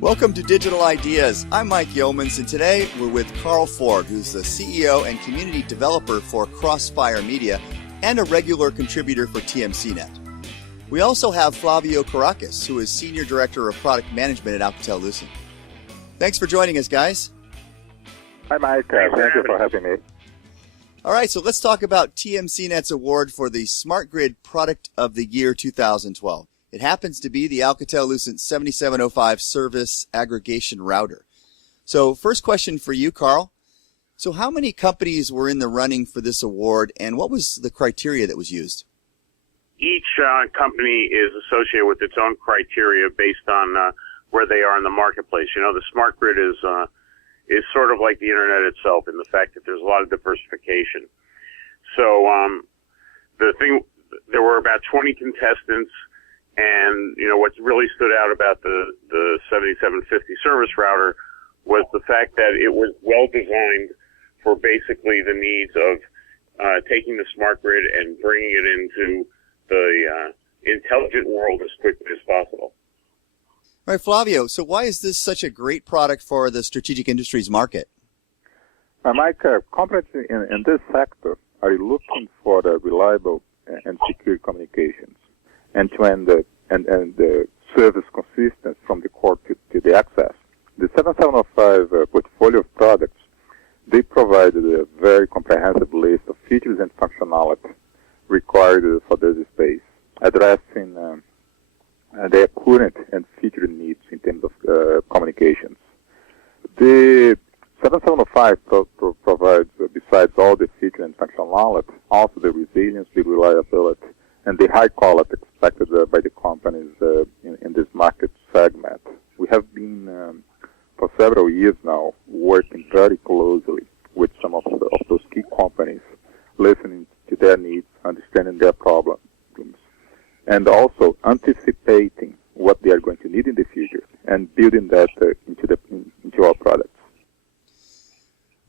Welcome to Digital Ideas. I'm Mike Yeomans, and today we're with Carl Ford, who's the CEO and community developer for Crossfire Media and a regular contributor for TMCnet. We also have Flavio Caracas, who is Senior Director of Product Management at Alcatel-Lucent. Thanks for joining us, guys. Hi, Mike. Thank you for having me. All right, so let's talk about TMCnet's award for the Smart Grid Product of the Year 2012. It happens to be the Alcatel-Lucent 7705 Service Aggregation Router. So first question for you, Carl. So how many companies were in the running for this award, and what was the criteria that was used? Each company is associated with its own criteria based on where they are in the marketplace. You know, the smart grid is sort of like the internet itself in the fact that there's a lot of diversification. So there were about 20 contestants, and you know what really stood out about the 7750 service router was the fact that it was well designed for basically the needs of taking the smart grid and bringing it into the intelligent world as quickly as possible. All right, Flavio, so why is this such a great product for the strategic industries market? Mike, companies in this sector are looking for the reliable and secure communications, end-to-end and the service consistent from the core to the access. The 7705 portfolio of products, they provided a very comprehensive list of features and functionality required for this space, addressing their current and future needs in terms of communications. The 7705 provides, besides all the features and functionality, also the resilience, the reliability, and the high quality expected by the companies in this market segment. We have been, for several years now, working very closely with some of those key companies, listening to their needs, understanding their problems, and also anticipating what they are going to need in the future and building that into our products.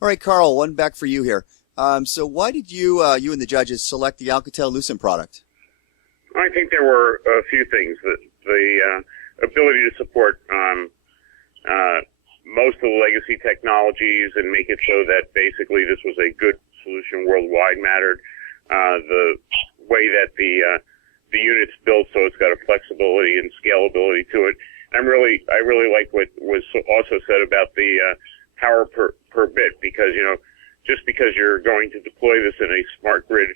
All right, Carl, one back for you here. So why did you and the judges select the Alcatel-Lucent product? I think there were a few things. The ability to support most of the legacy technologies and make it so that basically this was a good solution worldwide mattered. The way that the unit's built, so it's got a flexibility and scalability to it. I really like what was also said about the power per bit, because you know, just because you're going to deploy this in a smart grid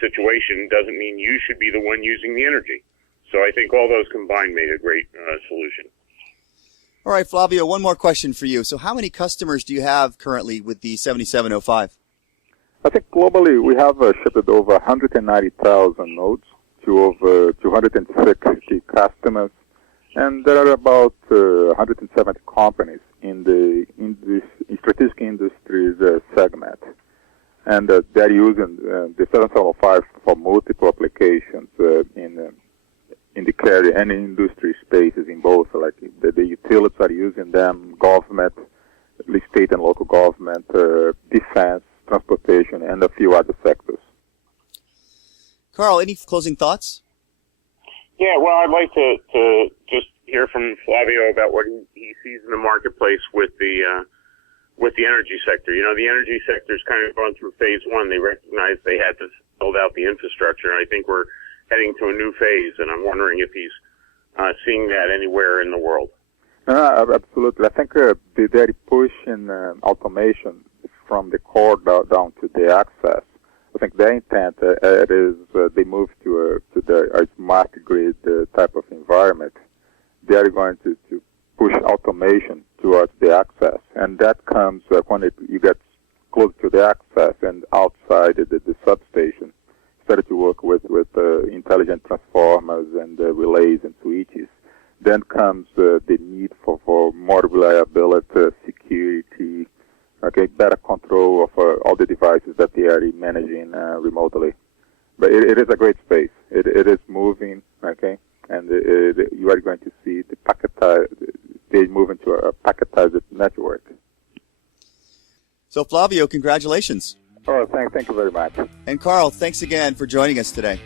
situation doesn't mean you should be the one using the energy. So I think all those combined made a great solution. All right, Flavio, one more question for you. So how many customers do you have currently with the 7705? I think globally we have shipped over 190,000 nodes to over 260 customers, and there are about 170 companies in this strategic industries segment. And they're using the 7705 for multiple applications in the carrier and industry spaces in both. Like the utilities are using them, government, at least state and local government, defense, transportation, and a few other sectors. Carl, any closing thoughts? Yeah, well, I'd like to just hear from Flavio about what he sees in the marketplace with the energy sector. You know, the energy sector's kind of gone through phase one. They recognized they had to build out the infrastructure, and I think we're heading to a new phase, and I'm wondering if he's seeing that anywhere in the world. Absolutely. I think they're pushing automation from the core down to the access. I think their intent is they move to a smart grid type of environment. They are going to push automation towards the access, and that comes when you get close to the access and outside the substation. Started to work with intelligent transformers and relays and switches. Then comes the need for more reliability, security, better control of all the devices that they are managing remotely. But it is a great space. It is moving, and you are going to see they move into a packetized network. So, Flavio, congratulations. Oh, thank you very much. And Carl, thanks again for joining us today.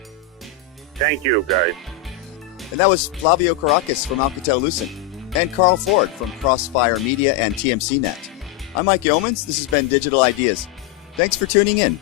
Thank you, guys. And that was Flavio Caracas from Alcatel-Lucent. and Carl Ford from Crossfire Media and TMCnet. I'm Mike Yeomans. This has been Digital Ideas. Thanks for tuning in.